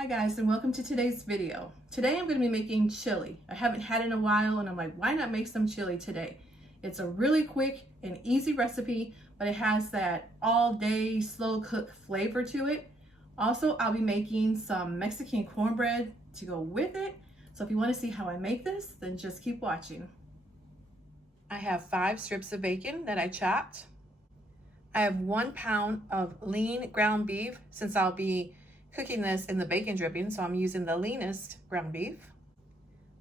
Hi guys, and welcome to today's video. Today I'm going to be making chili. I haven't had it in a while and I'm like, why not make some chili today? It's a really quick and easy recipe, but it has that all day slow cook flavor to it. Also, I'll be making some Mexican cornbread to go with it. So if you want to see how I make this, then just keep watching. I have 5 strips of bacon that I chopped. I have 1 pound of lean ground beef since I'll be cooking this in the bacon dripping, so I'm using the leanest ground beef.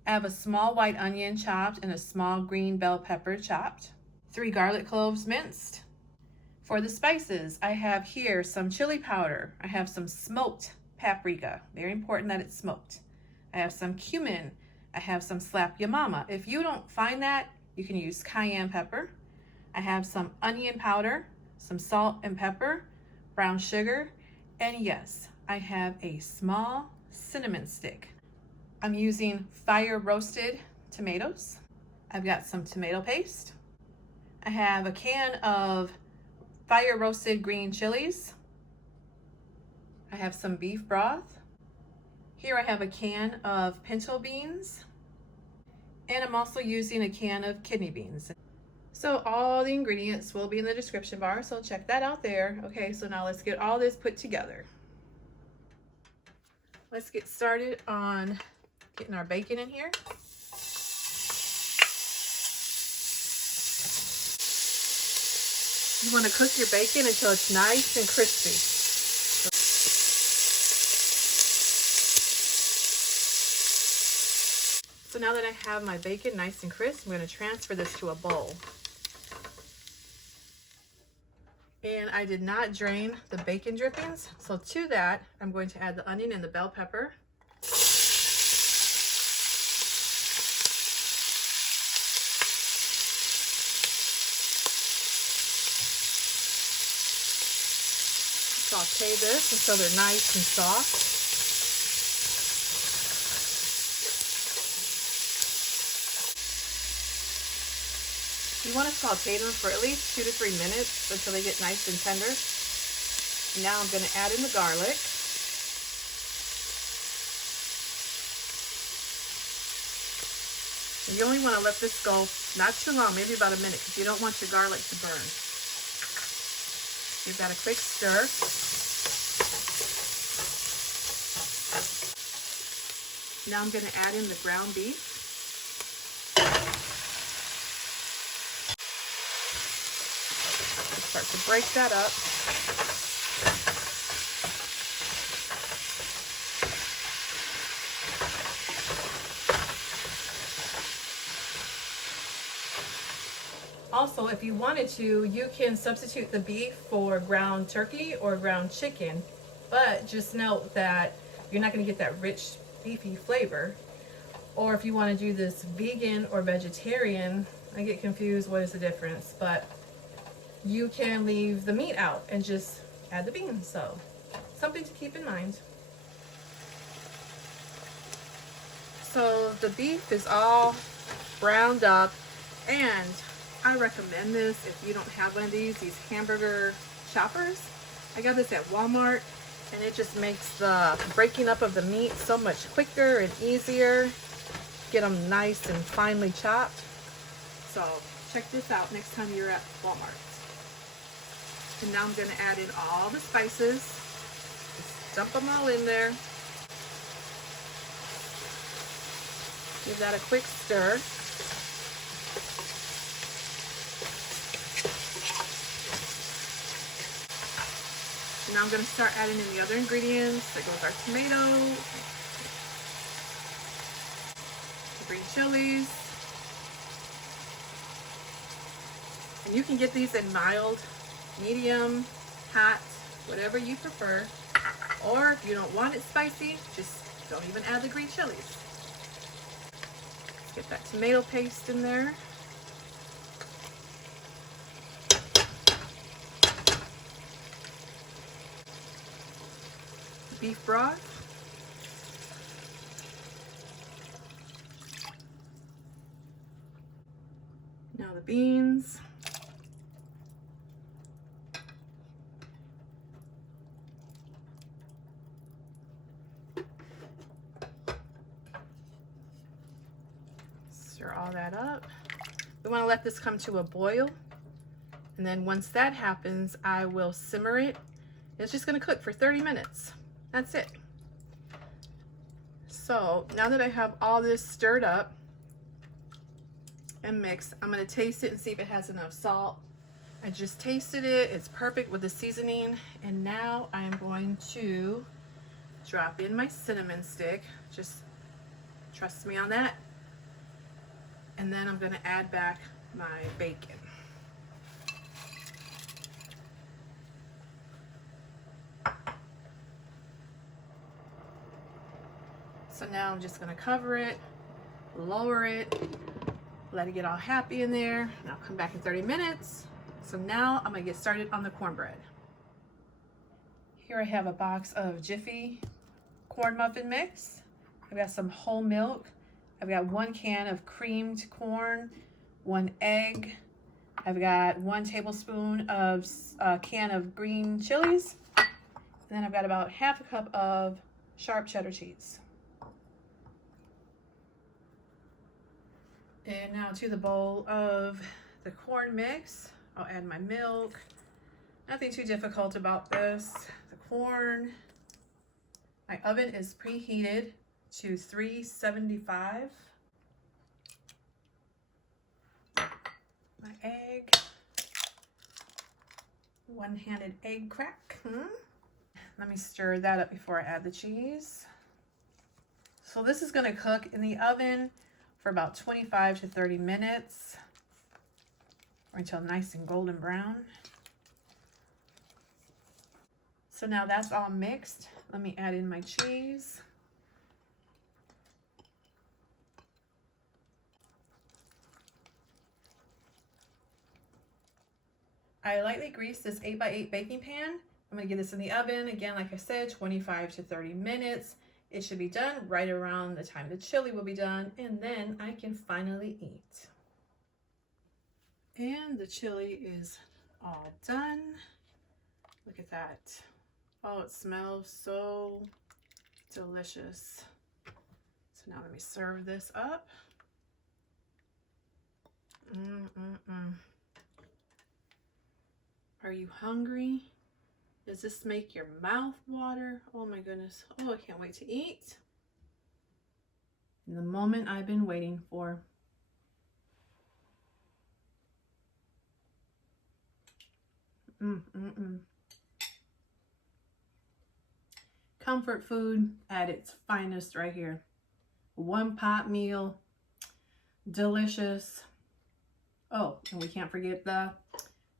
I have a small white onion chopped and a small green bell pepper chopped. 3 garlic cloves minced. For the spices, I have here some chili powder. I have some smoked paprika. Very important that it's smoked. I have some cumin. I have some slap your mama. If you don't find that, you can use cayenne pepper. I have some onion powder, some salt and pepper, brown sugar, and yes, I have a small cinnamon stick. I'm using fire roasted tomatoes. I've got some tomato paste. I have a can of fire roasted green chilies. I have some beef broth. Here I have a can of pinto beans. And I'm also using a can of kidney beans. So all the ingredients will be in the description bar, so check that out there. Okay, so now let's get all this put together. Let's get started on getting our bacon in here. You want to cook your bacon until it's nice and crispy. So now that I have my bacon nice and crisp, I'm going to transfer this to a bowl. And I did not drain the bacon drippings, so to that I'm going to add the onion and the bell pepper. Saute this until they're nice and soft. You want to saute them for at least 2 to 3 minutes until they get nice and tender. Now I'm going to add in the garlic. And you only want to let this go not too long, maybe about a minute, because you don't want your garlic to burn. Give that a quick stir. Now I'm going to add in the ground beef. Start to break that up. Also, if you wanted to, you can substitute the beef for ground turkey or ground chicken, but just note that you're not going to get that rich beefy flavor. Or if you want to do this vegan or vegetarian, I get confused, what is the difference? But you can leave the meat out and just add the beans, so something to keep in mind. So the beef is all browned up, and I recommend this if you don't have one of these hamburger choppers. I got this at Walmart, and it just makes the breaking up of the meat so much quicker and easier. Get them nice and finely chopped. So check this out next time you're at Walmart. And now I'm going to add in all the spices. Just dump them all in there. Give that a quick stir. And now I'm going to start adding in the other ingredients. There goes our tomato, the green chilies. And you can get these in mild, medium, hot, whatever you prefer. Or if you don't want it spicy, just don't even add the green chilies. Let's get that tomato paste in there. Beef broth. Now the beans. Stir all that up. We want to let this come to a boil. And then once that happens, I will simmer it. It's just going to cook for 30 minutes. That's it. So now that I have all this stirred up and mixed, I'm going to taste it and see if it has enough salt. I just tasted it. It's perfect with the seasoning. And now I'm going to drop in my cinnamon stick. Just trust me on that. And then I'm going to add back my bacon. So now I'm just going to cover it, lower it, let it get all happy in there, and I'll come back in 30 minutes. So now I'm going to get started on the cornbread. Here I have a box of Jiffy corn muffin mix. I've got some whole milk. I've got 1 can of creamed corn, 1 egg. I've got 1 tablespoon of a can of green chilies. And then I've got about ½ a cup of sharp cheddar cheese. And now to the bowl of the corn mix, I'll add my milk. Nothing too difficult about this. The corn. My oven is preheated to 375. My egg. One-handed egg crack. Let me stir that up before I add the cheese. So this is going to cook in the oven for about 25 to 30 minutes or until nice and golden brown. So now that's all mixed. Let me add in my cheese. I lightly greased this 8x8 baking pan. I'm going to get this in the oven, again, like I said, 25 to 30 minutes. It should be done right around the time the chili will be done, and then I can finally eat. And the chili is all done. Look at that. Oh, it smells so delicious. So now let me serve this up. Are you hungry? Does this make your mouth water? Oh my goodness. Oh, I can't wait to eat. The moment I've been waiting for. Comfort food at its finest right here. One pot meal. Delicious. Oh, and we can't forget the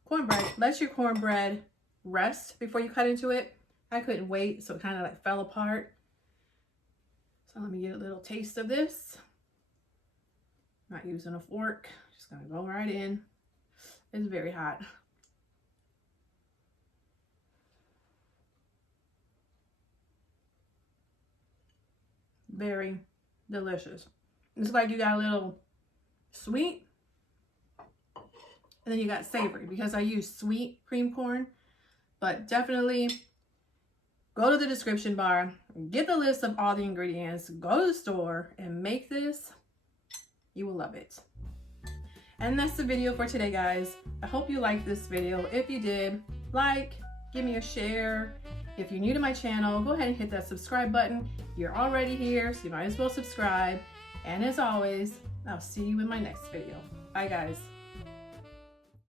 cornbread. Let your cornbread rest before you cut into it. I couldn't wait, so it kind of like fell apart. So let me get a little taste of this. Not using a fork, just gonna go right in. It's very hot. Very delicious. It's like you got a little sweet and then you got savory because I use sweet cream corn. But definitely go to the description bar, get the list of all the ingredients, go to the store and make this. You will love it. And that's the video for today, guys. I hope you liked this video. If you did, like, give me a share. If you're new to my channel, go ahead and hit that subscribe button. You're already here, so you might as well subscribe. And as always, I'll see you in my next video. Bye, guys.